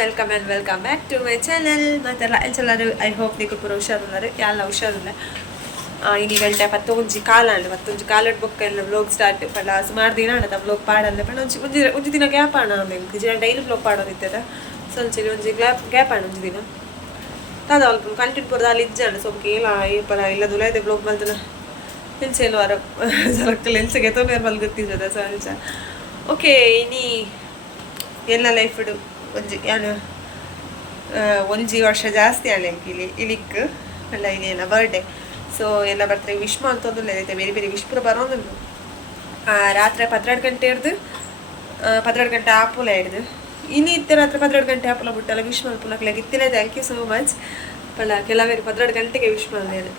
Welcome and welcome back to my channel. ಮತ್ತೆಲ್ಲ ಎಲ್ಲರೂ I hope ನೀವು ಪೂರ ಹುಷಾರುన్నారు. ಎಲ್ಲ ಹುಷಾರಿಲ್ಲ. ಇನ್ನು ಗಂಟೆ ಪತ್ತೊಂಜಿ ಕಾಲ ಅಂಡ್ ಪತ್ತೊಂಜಿ ಕಾಲಡ್ ಬೊಕ್ಕ ಎಲ್ಲ ವ್ಲೋಗ್ ಸ್ಟಾರ್ಟ್ ಪಂಡ ಸುಮಾರು ದಿನ ಆಂಡ ವ್ಲೋಗ್ ಪಾಡಲ್ಲ ಪಂಡ ಒಂಜಿ ದಿನ ಗ್ಯಾಪ್ ಆಣ ನಿಮ್ಗೆ ಡೈಲಿ ವ್ಲೋಗ್ ಪಾಡೋದಿತ್ತದ ಸೊಂಚಲಿ ಒಂಜಿ ಗ್ಯಾಪ್ ಆಣ ಒಂಜಿ ದಿನ ತಾದ ಅಲ್ಪ ಕಂಟೆಂಟ್ ಪೂರದ ಅಲ್ಲಿ ಇಜ್ಜಾಣ ಸೊಂಕೆ ಇಲ್ಲ ಏಪಲ ಇಲ್ಲ ದುಲಾಯ್ದೆ ವ್ಲೋಗ್ ಮಲ್ತನ ನಿಲ್ಸೇನು ವಾರ ಸಲಕ್ಕ ಲೆನ್ಸ್ಗೆ ತೊಂದರೆ ಮಲ್ ಗೊತ್ತಿದ್ದದ ಸೊ ನಿಲ್ಸ ಓಕೆ ಇನಿ ಎಲ್ಲ ಲೈಫ್ ಒಂಜಿ ಏನು ಒಂಜಿ ವರ್ಷ ಜಾಸ್ತಿ ಆಳ್ಯಂಗೆ ಇಲಿಕ್ ಅಲ್ಲ ಇನ್ನೇನ ಬರ್ಡೇ ಸೊ ಎಲ್ಲ ಬರ್ತಾರೆ ವಿಶ್ ಅಂತಂದಿಲ್ಲ ಐತೆ ಬೇರೆ ಬೇರೆ ವಿಶ್ ಪೂರ ಬರೋದಿಲ್ಲ. ರಾತ್ರಿ 12 ಗಂಟೆ ಹಿಡ್ದು 12 ಗಂಟೆ ಆಪುಲ ಹಿಡ್ದು ಇನ್ನು ಇತ್ತೆ ರಾತ್ರಿ 12 ಗಂಟೆ ಆಪುಲ ಬಿಟ್ಟಲ್ಲ ವಿಶ್ ಮಲ್ಪುನಕ್ಲೆ ಇತ್ತಿನ ಥ್ಯಾಂಕ್ ಯು ಸೋ ಮಚ್. ಪಲ್ಲ ಕೆಲವೇರು 12 ಗಂಟೆಗೆ ವಿಶ್ ಮಾಡಿದೆ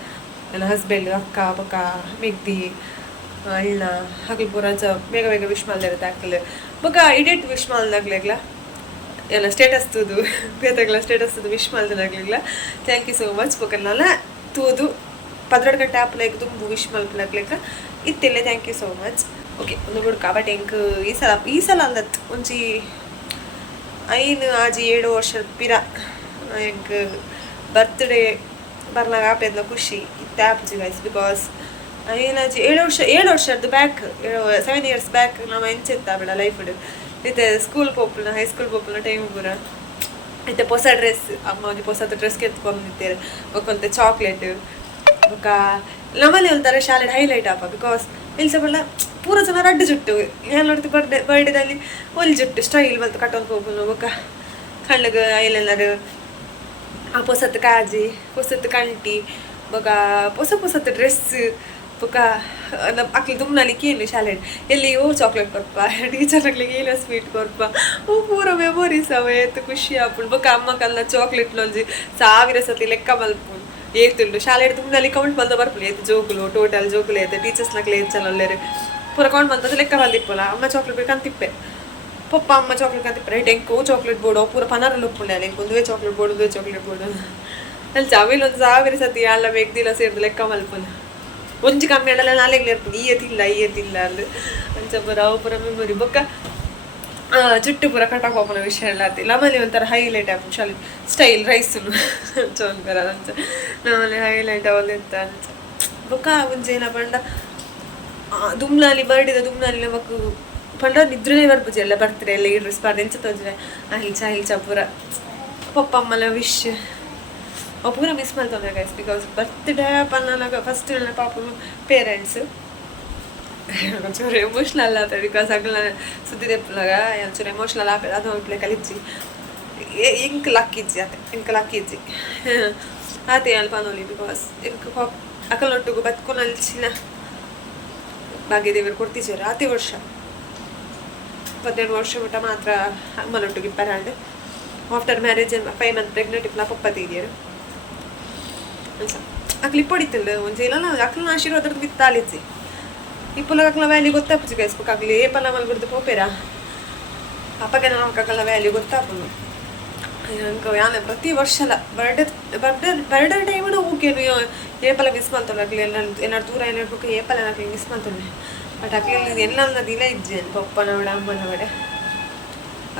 ನನ್ನ ಹಸ್ಬೆಂಡ್ ಅಕ್ಕ ಪಕ್ಕ ಮೆಗ್ದಿ ಅಣ್ಣ ಹಾಗೆ ಪೂರ ಬೇಗ ಬೇಗ ವಿಶ್ ಮಾಡಿದೆ ಹಾಕಲು ಬೊಕ್ಕ ಇಡೇಟ್ ವಿಶ್ ಮಾಡ್ದಾಗ್ಲಾಗ್ಲ ಎಲ್ಲ ಸ್ಟೇಟಸ್ ತೂದು ಬೇತಾಗಲ ಸ್ಟೇಟಸ್ ತೂದು ವಿಶ್ ಮಾಡ್ದಾಗ್ಲಿಲ್ಲ ಥ್ಯಾಂಕ್ ಯು ಸೋ ಮಚ್ ಬೊಕ್ಕಲ್ಲ ತೂದು 12 ಗಂಟೆ ಆಪ್ಲೈಕ್ ತುಂಬ ವಿಶ್ ಮಲ್ಪನಾಗ್ಲಿಕ್ಕೆ ಇತ್ತಿಲ್ಲ thank you so much. Okay ಒಂದು ಬಿಡ್ಕ ಬಟ್ ಹೆಂಗೆ ಈ ಸಲ ಅಂದತ್ ಒಂಜಿ ಐನು ಆಜಿ 7 ವರ್ಷ ಪಿರ ಹೆಂಗೆ ಬರ್ತ್ಡೇ ಬರ್ಲಾಗ ಆಪೇದ ಖುಷಿ ಇತ್ತೆ ಆಪುಜಿ ಗೈಸ್ ಬಿಕಾಸ್ ಐನಾಜಿ 7 ವರ್ಷದ್ದು ಬ್ಯಾಕ್ 7 years ಬ್ಯಾಕ್ ನಾವು ಎಂಚೆತ್ತ ಬೇಡ ಲೈಫ್ ಇತ್ತೆ ಸ್ಕೂಲ್ ಪೋಪುನ ಹೈಸ್ಕೂಲ್ ಪೋಪುನ ಟೈಮ್ ಪೂರ ಇತ್ತೆ ಹೊಸ ಡ್ರೆಸ್ ಅಮ್ಮ ಒಂದು ಹೊಸದು ಡ್ರೆಸ್ ಕೆತ್ಕೊಂಡಿದ್ದೇವೆ ಒಕ್ಕೊಂತ ಚಾಕ್ಲೇಟ್ ಬೊಕ್ಕ ನಮ್ಮಲ್ಲಿ ಒಂಥರ ಶಾಲೆ ಹೈಲೈಟ್ ಆಪ ಬಿಕಾಸ್ ಇಲ್ಲಿ ಸಬಲ್ಲ ಪೂರ ಜನ ರಡ್ಡು ಜುಟ್ಟು ಏನು ನೋಡ್ತೀವಿ ಬರ್ಡೇದಲ್ಲಿ ಒಲ್ಲಿ ಜುಟ್ಟು ಸ್ಟೈಲ್ ಬಂತು ಕಟ್ಟೊಂದು ಹೋಗ್ಬೋದು ಬೊಕ್ಕ ಕಣ್ಣಿಗೆ ಐಲೆಲ್ಲರು ಹೊಸತ್ತು ಕಾಜಿ ಹೊಸತ್ತು ಕಂಟಿ ಬೊಕ್ಕ ಹೊಸತ್ತು ಡ್ರೆಸ್ ಬೊಕ್ಕ ಅಕ್ಲಿ ದುಮ್ನಲಿಕ್ಕೆ ಏನು ಶಾಲೆ ಎಲ್ಲಿ ಚಾಕ್ಲೇಟ್ ಕೊಡ್ಪ ಟೀಚರ್ ಆಗ್ಲಿಗೆ ಏನೋ ಸ್ವೀಟ್ ಕೊಡ್ಪ ಪೂರ ಮೆಮೊರೀಸ್ ಅವ ಏತು ಖುಷಿ ಆಪುಂಡು ಬೊಕ್ಕ ಅಮ್ಮ ಕಲ್ಲ ಚಾಕ್ಲೇಟ್ನೊಂಜಿ 1000 ಸತಿ ಲೆಕ್ಕ ಮಲ್ಪುಂಡು ಏತುಂಡು ಶಾಲೆ ತುಂಬದಲ್ಲಿ ಕೌಂಟ್ ಬಂದ ಬರ್ಪುಲಿ ಏತು ಜೋಕುಲು ಟೋಟಲ್ ಜೋಕುಲು ಏತು ಟೀಚರ್ಸ್ನಾಗ್ಲಿ ಹೆಚ್ಚಲ್ಲ ಒಳ್ಳೆರು ಪೂರ ಕೌಂಟ್ ಬಂದ ಲೆಕ್ಕ ಬಂದಿಪ್ಪಲ್ಲ ಅಮ್ಮ ಚಾಕ್ಲೇಟ್ ಬೇಕಂತಿಪ್ಪೆ ಪಪ್ಪ ಅಮ್ಮ ಚಾಕ್ಲೇಟ್ ಅಂತಿಪ್ಪೆ ರೈಟ್ ಎಂಕೋ ಚಾಕ್ಲೇಟ್ ಬೋರ್ಡು ಪೂರ ಪನರಲ್ಲಿ ಒಪ್ಪುಲೆ ಅಲ್ಲಿ ಒಂದುವೇ ಚಾಕ್ಲೇಟ್ ಬೋರ್ಡು ಅಲ್ಲಿ ಚಾವಿಲ್ ಒಂದು 1000 ಸತಿ ಎಲ್ಲ ಬೇಕ್ದಿಲ್ಲ ಸೇರಿದು ಲೆಕ್ಕ ಮಲ್ಪುನ ಒಂಜಿ ಕಮ್ಮಿ ಆಡಲ್ಲ ನಾಳೆಗ್ಲೇ ಇರ್ಬೋದು ಈ ಎತ್ತಿಲ್ಲ ಅಲ್ಲಿ ಅಂಚ ಪೂರ ಮೆಮೊರಿ ಬೊಕ್ಕ ಜುಟ್ಟು ಪೂರ ಕಟಾಕ್ ಹೋಗೋಣ ವಿಷಯ ಎಲ್ಲ ಆತಿಲ್ಲ ಆಮೇಲೆ ಒಂಥರ ಹೈಲೈಟ್ ಆಪು ಶಾಲೆ ಸ್ಟೈಲ್ ರೈಸು ಚೋನ್ಕರ ಅಂಚ ನಮ್ಮಲ್ಲಿ ಹೈಲೈಟ್ ಅವಲ್ಲಿಂತ ಅಂಚ ಬೊಕ್ಕ ಮುಂಚೆನ ಪಂಡ ದುಮ್ನಾಲಿ ಬರ್ಡಿದ ದುಮ್ನಾಲಿ ನಮಕ್ ಪಂಡ ನಿದ್ರನೇ ಬರ್ಪುಜಿ ಎಲ್ಲ ಬರ್ತಾರೆ ಎಲ್ಲ ಈ ಡ್ರೆಸ್ ಪಾರ್ದು ಎಂಚ ತೋಜನೆ ಹಿಲ್ಚ ಪೂರ ಪಪ್ಪ ಅಮ್ಮಲ ವಿಶ್ ಅವು ಪೂರ ಮಿಸ್ ಮಾಡ್ತಾನೆ ಗೈಸ್ ಬಿಕಾಸ್ ಬರ್ತ್ಡೇ ಪನ್ನಾಗ ಫಸ್ಟ್ ನನ್ನ ಪಾಪ ಪೇರೆಂಟ್ಸ್ ಒಂಚೂರು ಎಮೋಷ್ನಲ್ ಆತ ಬಿಕಾಸ್ ಆಗಲ್ಲ ಸುದ್ದಿ ತೆಪ್ಪಲಾಗ ಒಂಚೂರು ಎಮೋಷ್ನಲ್ ಆಪೇದ ಅದು ಹೋಗ್ಲೆ ಕಲಿಚ್ಚಿ ಇಂಕ್ ಲಕ್ಕಿಜ್ಜಿ ಆತೆ ಅಲ್ಪ ನೋಲಿ ಬಿಕಾಸ್ ಇಂಕ್ ಅಕಲ್ನೊಟ್ಟಿಗೂ ಬದುಕೊನಲ್ಚಿನ ಭಾಗ್ಯದೇವರು ಕೊಡ್ತಿದ್ದಾರೆ ಆತಿ ವರ್ಷ 12 ವರ್ಷ ಬಿಟ್ಟ ಮಾತ್ರ ಅಮ್ಮನೊಟ್ಟಿಗೆ ಇಪ್ಪರಾಂಡು ಆಫ್ಟರ್ ಮ್ಯಾರೇಜ್ 5 months ಪ್ರೆಗ್ನೆಂಟ್ ಇಪ್ಪಲ ಪಪ್ಪತ್ತಿದ್ಯರು ಅಕ್ಲಿ ಪಡಿತಿಲ್ಲ ಒಂಚೆ ಇಲ್ಲ ಅಕ್ಲನ ಆಶೀರ್ವಾದ ಬಿತ್ತಾಲಿಚ್ಚಿ ಇಪ್ಪಲ ಅಕ್ಲ ವ್ಯಾಲ್ಯೂ ಗೊತ್ತಾಪುಜಿ ಗೈಸ್ಬೇಕು ಆಗ್ಲಿ ಏಪಲ್ಲ ಮಲ್ಬಿಡ್ದು ಪೋಪೇರ ಅಪ್ಪಗೆ ನಮ್ಮಕ್ಕಲ್ಲ ವ್ಯಾಲ್ಯೂ ಗೊತ್ತಾಪುನು ಯಾನ ಪ್ರತಿ ವರ್ಷ ಅಲ್ಲ ಬರ್ಡೇ ಟೈಮು ಹೋಗ್ಯನು ಏಪಲ ಮಿಸ್ ಮಾಡ್ತಾಳೆ ಆಗ್ಲಿ ಏನಾರು ದೂರ ಏನಾಡ್ಬೇಕು ಏಪಲ್ಲ ಆಗ್ಲಿ ಮಿಸ್ ಮಾಡ್ತಾನೆ ಬಟ್ ಆಗ್ಲಿ ಎಲ್ಲ ದಿನ ಇಜ್ಜೇನು ಪಪ್ಪನ ಅವಡೆ ಅಮ್ಮನ ಅವಡೆ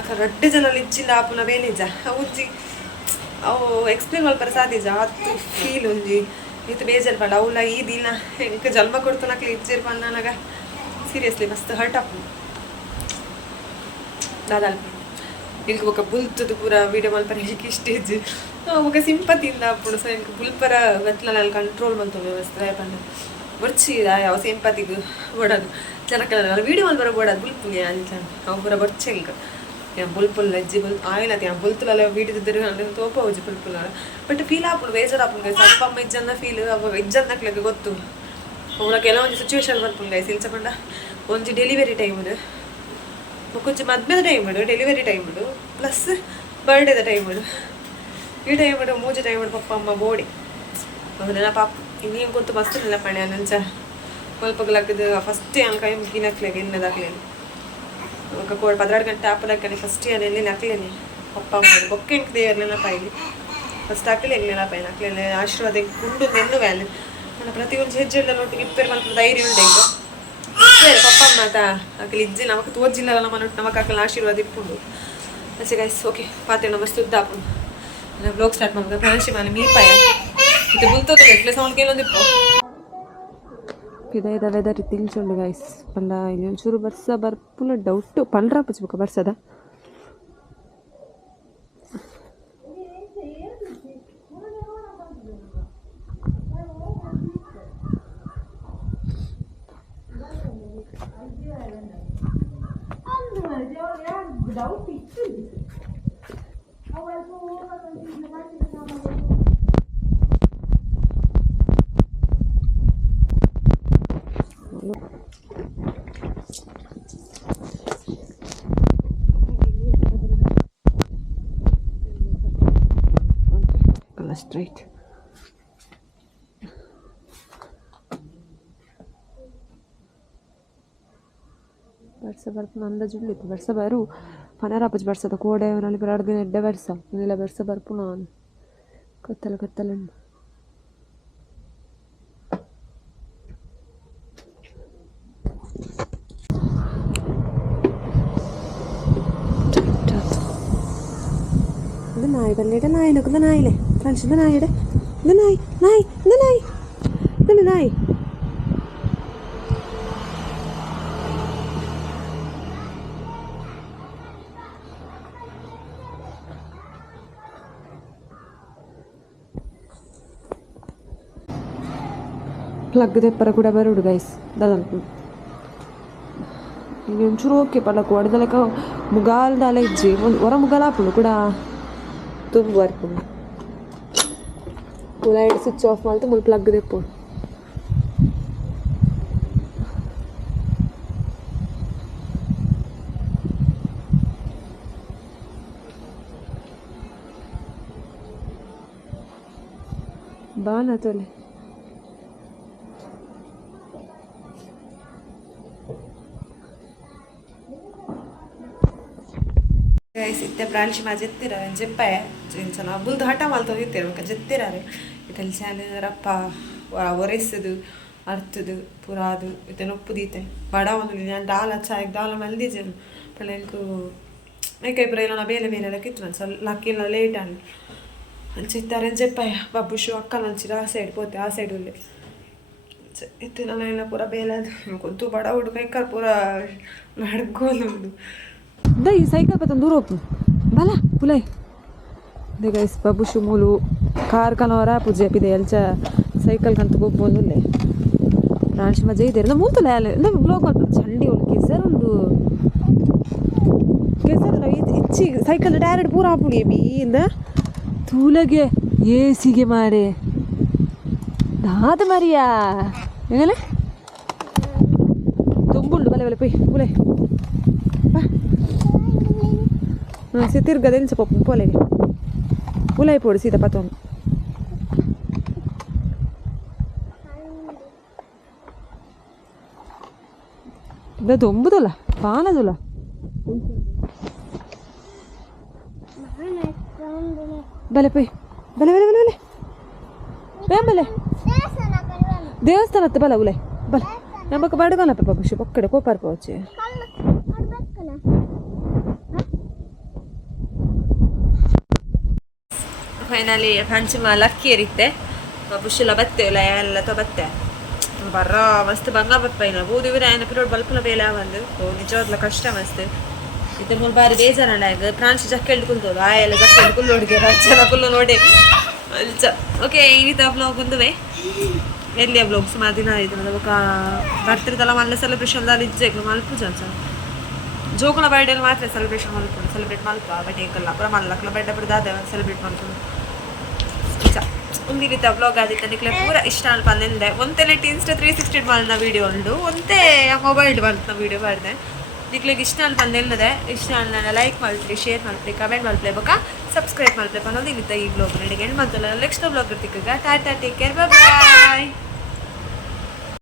ಅಕ್ಕ 2 ಜನ ಇಜ್ಜಿಲ್ಲ ಆಪುನ ಬೇನಿಜ ಉಜ್ಜಿ ಅವು ಎಕ್ಸ್ಪ್ಲೇನ್ ಮಲ್ಪರ ಸಾಧ್ಯ ಆತು ಫೀಲ್ ಒಂಜಿ ಇದು ಬೇಜಾರು ಪಡ ಅವಳ ಈ ದಿನ ಹೆಂಗೆ ಜನ್ಮ ಕೊಡ್ತಾನಕ್ಲಿ ಇಜ್ಜಿರ್ ಪನ್ನಾಗ ಸೀರಿಯಸ್ಲಿ ಮಸ್ತ್ ಹರ್ಟ್ ಆಪು ದಾದಲ್ಪ ಇಂಕ ಬೊಕ್ಕ ಬುಲ್ತದು ಪೂರ ವೀಡಿಯೋ ಮಲ್ಪರ ಹೇಗೆ ಇಷ್ಟ ಇಜ್ಜಿ ಬೊಕ್ಕ ಸಿಂಪತಿಯಿಂದ ಆಪುಡು ಸೊ ಇಂಕ ಬುಲ್ಪರ ಗತ್ಲಲ್ಲಿ ಕಂಟ್ರೋಲ್ ಬಂತು ವ್ಯವಸ್ಥೆ ಪಂಡ ಬರ್ಚಿದ ಯಾವ ಸಿಂಪತಿಗೂ ಓಡೋದು ಜನಕ್ಕೆಲ್ಲ ವೀಡಿಯೋ ಮಲ್ಪರ ಓಡೋದು ಬುಲ್ಪುಲಿ ಅಂತ ಅವು ಪೂರ ಬರ್ಚೆ ಇಂಕ ಬುಲ್ಪುಲ್ ಅಜ್ಜಿ ಆಯಿಲ್ಲ ಬುಲ್ತುಲೆಲ್ಲ ವೀಡಿದಿದ್ರು ಅಂದರೆ ತೋಪ ಹೋಜಿ ಬುಲ್ಪುಲ ಬಟ್ ಫೀಲ್ ಆಪುಡು ಬೇಜಾರು ಆಪುಂಡು ಗೈಸ್ ಅಪ್ಪ ಅಮ್ಮ ಇಜ್ಜನ್ನ ಫೀಲ್ ಅವಾಗ ಇಜ್ಜನ್ನಕ್ಲೆಗೆ ಗೊತ್ತು ಅವಳ ಕೆಲವೊಂದು ಸಿಚುವೇಶನ್ ಬರ್ಪುಂಡು ಗೈಸ್ ಇಲ್ಸಪಂಡ ಒಂಜಿ ಡೆಲಿವರಿ ಟೈಮುಡು ಕೊಂಚ ಮದ್ಮೆದ ಟೈಮುಡು ಡೆಲಿವರಿ ಟೈಮುಡು ಪ್ಲಸ್ ಬರ್ಡೇದ ಟೈಮುಡು ಈ ಟೈಮುಡು ಮೂಜಿ ಟೈಮುಡು ಪಪ್ಪ ಅಮ್ಮ ಬೋಡಿ ಅದು ನೆನಪಾಪು ಇನ್ನೇನು ಗೊತ್ತು ಮಸ್ತ್ ನೆನಪಣೆ ನಂಚ ಸ್ವಲ್ಪಗ್ಲಕ್ಕದು ಫಸ್ಟ್ ಅಂಕ ಮುಗಿನಕ್ಲೆಗೆ ಇನ್ನದಾಕ್ಲೇನು ఒక 16 ಗಂಟೆ ಆಪಲಕ್ಕನೆ ಫಸ್ಟ್ ಏನೆಲ್ಲಿ ನಕ್ಲೇನೆ ಪಪ್ಪ ಅಮ್ಮ ಬೊಕ್ಕೆ ಎಂಕ್ ದೇವರ ನೆನಪಾಯಿಲಿ ಫಸ್ಟ್ ಹಾಕಲಿ ಹೆಂಗೆ ನೆನಪಾಯಿನ ಹಾಕ್ಲೇನೆ ಆಶೀರ್ವಾದ ಗುಂಡು ನೆನ್ನು ವ್ಯಾಲೆ ನನ್ನ ಪ್ರತಿಯೊಂದು ಹೆಜ್ಜೆಲ್ಲ ನೋಟಿಗೆ ಇಪ್ಪೇರು ಮಲ್ಪದ ಧೈರ್ಯ ಉಂಡೆ ಈಗ ಇಪ್ಪೇರು ಪಪ್ಪ ಅಮ್ಮ ಆತ ಹಾಕಲಿ ಇಜ್ಜಿ ನಮಕ್ ತೋಜಿಲ್ಲ ನಮ್ಮ ನಮಕ್ ಹಾಕಲಿ ಆಶೀರ್ವಾದ ಇಪ್ಪುಂಡು ಅಚ್ಚೆ ಗೈಸ್ ಓಕೆ ಪಾತ್ರೆ ಮಸ್ತ್ ಉದ್ದಾಪು ಬ್ಲಾಗ್ ಸ್ಟಾರ್ಟ್ ಮಾಡ್ಬೇಕು ಪ್ರಾಣಶಿ ಮಾಲೆ ಮೀಪಾಯ ಇದು ಬುಲ್ತೋದು ಎಟ್ಲೆ ಸೌಂಡ್ ಕೇಳೊಂದಿಪ್ಪು ಇದ ವೆದರ್ ತಿಳ್ಸೊಂಡು ಗೈಸ್ ಪಂಡ ಇಲ್ಲಿ ಒಂಚೂರು ಬರ್ಸ ಬರ್ಪುನ ಡೌಟು ಪಂಡ್ರ ಪಚ್ಬೇಕು ಬರ್ಸದ straight ಬರ್ಸ ಬರ್ಪುನ ಅಂದಾಜುಳ್ಳಿತ್ತು ಬರ್ಸ ಬರು ಪನರಾಪಜ್ ಬರ್ಸದ ಕೋಡೆ ನಲ್ಲಿ ಎರಡು ದಿನ ಎಡ್ಡೆ ಬರ್ಸ ಇನ್ನೆಲ್ಲ ಬರ್ಸ ಬರ್ಪು ನಾನು ಕತ್ತಲೆ ഇത് നായി പല്ലിയുടെ നായി നോക്കുന്ന നായില്ലേ ഫ്രണ്ട്സിൻ്റെ നായിയുടെ ഇത് നായി ಪ್ಲಗ್ ತೆಪ್ಪರ ಕೂಡ ಬರುಡು ಗೈಸ್ ದಾದಲ್ಪ ಈಗ ಒಂಚೂರು ಓಕೆ ಪಲ್ಲಕ್ಕು ಒಡೆದಲಕ ಮುಗಾಲ್ದಾಲ ಇಜ್ಜಿ ಹೊರ ಮುಗಾಲ ಹಾಪುಂಡು ಕೂಡ ತುಂಬ ಬರ್ಪುಂಡು ಲೈಟ್ ಸ್ವಿಚ್ ಆಫ್ ಮಾಡ್ತು ಮುಲ್ ಪ್ಲಗ್ ತೆಪ್ಪುಂಡು ಬಾನ ತೊಲೆ ಇತ್ತೆ ಪ್ರಾಣಿಸಿ ಮಾ ಜೆತ್ತಿರ ಜೆಪ್ಪಾಯ ಇಂಚನ ಬುಲ್ದು ಹಠ ಮಾಲ್ತ ಹೋಗಿರ್ತೀರ ಜೆತ್ತಿರಾರೆ ಇತ್ತಲ್ಲಿ ಚಾಲಿರಪ್ಪ ಒರೆಸದು ಅರ್ತದು ಪುರಾದು ಇತ್ತೆ ನೊಪ್ಪು ದೀತೆ ಬಡ ಒಂದು ನಾನು ದಾಲ್ ಚಾಯಕ್ಕೆ ದಾಲ್ ಮಲ್ದಿಜೆನು ಪಳೆಂಕು ಮೇಕೈ ಪುರ ಇಲ್ಲ ಬೇಲೆ ಬೇರೆ ಕಿತ್ತು ನಾನು ಸ್ವಲ್ಪ ಲಕ್ಕಿಲ್ಲ ಲೇಟ್ ಆಗಿ ಅಂಚಿತ್ತಾರೆ ಜೆಪ್ಪಾಯ ಬಬ್ಬುಶು ಅಕ್ಕ ನಂಚಿರ ಆ ಸೈಡ್ ಪೋತೆ ಆ ಸೈಡ್ ಉಳ್ಳೆ ಇತ್ತೆ ನಾನು ಪೂರ ಬೇಲೆ ಅದು ಕೊಂತು ಬಡ ಹುಡು ಕೈಕಾಲ್ ಪೂರ ನಡ್ಗೋದು दा ये साइकिल पे तंदूर ओपन बाला पुलाई देखा इस बाबू शुमूलु कार का नौरा पुजे पे देलचा साइकिल कंतु को बोलुले रांच मजे ही दे ना मूल तो ले ले ना ब्लॉग पर झंडी उल केसर ना ये इच्छी साइकिल डायरेक्ट पूरा पुगे भी इंदा तू लगे ये सीगे मारे दाद मारिया एंगले तुम बुल बले बले पे पुलाई si tirga dentro pop un po' lei ulai pure si da paton da dombudala paanadula bale poi bale bale ದೇವಸ್ಥಾನಕ್ಕೆ ಬಲ ಉಲೆ ಬಲ ನಮ್ಮಕ್ಕೆ ಬಡಗನ ಪಪ್ಪ ಖುಷಿ ಪಕ್ಕಡೆ ಕೋಪಾರ ಪೋಚೆ ಫೈನಲಿ ಪಂಚಮ ಲಕ್ಕಿ ಇರುತ್ತೆ ಬುಷಿಲ ಬತ್ತೆ ಇಲ್ಲ ಎಲ್ಲ ಬತ್ತೆ ಬರ್ರ ಮಸ್ತ್ ಬಂಗ ಬಪ್ಪ ಇಲ್ಲ ಬೂದಿವಿರ ಆಯ್ನ ಪಿರೋಡ್ ಬಲ್ಪುಲ ಬೇಲೆ ಒಂದು ನಿಜವಾಗ್ಲ ಕಷ್ಟ ಮಸ್ತ್ ಇದ್ರ ಮೂಲ ಬಾರಿ ಬೇಜಾರಲ್ಲ ಈಗ ಪ್ರಾಣಿಸಿ ಜಕ್ಕೆಳ್ದು ಕುಲ್ತೋದು ಆ ಎಲ್ಲ ಜಕ್ಕೆಳ್ದು ಕುಲ್ಲು ನೋಡಿಗೆ ರಚ್ಚನ ಕುಲ್ಲು ನೋಡಿ ಅಲ್ಚ ಓಕೆ ಇನ್ನಿತ ಬ್ಲಾಗ್ ಒಂದುವೆ ಎಲ್ಲಿಯ ಬ್ಲಾಗ್ ಸುಮಾರು ದಿನ ಆಯಿತು ನಮಗೆ ಬರ್ತಿರ್ತಲ್ಲ ಮಲ್ಲ ಸೆಲೆಬ್ರೇಷನ್ದಲ್ಲಿ ಇಜ್ಜೆಗಳು ಮಲ್ಪು ಜನ ಜೋಕುಲ ಬರ್ಡೇಲಿ ಮಾತ್ರ ಸೆಲೆಬ್ರೇಟ್ ಮಲ್ಪ ಬಟ್ ಏಕಲ್ಲ ಪುರ ಮಲ್ಲಕ್ಲ ಬರ್ಡೇ ಬಿಡ್ದಾದೆ ಸೆಲೆಬ್ರೇಟ್ ಮಾಡ್ಕೊಂಡು ಒಂದು ರೀತಿ ಬ್ಲಾಗ್ ಆದಿತ್ತು ನಿಕ್ಲೆ ಪೂರ ಇಷ್ಟ ಅನ್ಪಂದೆ ಒಂತೆಲ್ಲ ಇನ್ಸ್ಟಾ 360 ಮಾಡಿದ ವೀಡಿಯೋ ಉಂಡು ಒಂದೇ ಮೊಬೈಲ್ ಬಂತು ವೀಡಿಯೋ ಮಾಡಿದೆ ನಿಕ್ಲಿಗೆ ಇಷ್ಟ ಅನ್ಪಂದಿಲ್ಲದೆ ಇಷ್ಟ ಅನ್ನ ಲೈಕ್ ಮಾಡ್ತೀವಿ ಶೇರ್ ಮಾಡ್ತೀವಿ ಕಮೆಂಟ್ ಮಾಡ್ತೀವಿ ಬೇಕಾ ಸಬ್ಸ್ಕ್ರೈಬ್ ಮಾಡ್ತೀವಿ ಅನ್ನೋದು ಇಲ್ಲಿತ್ತ ಈ ಬ್ಲಾಗ್ ನಡಿಗೆ ಮತ್ತು ನೆಕ್ಸ್ಟ್ ಬ್ಲಾಗ್ ಇರ್ತಿಕ್ಕ ಟಾಟಾ ಟೇಕ್ ಕೇರ್ ಬಾಯ್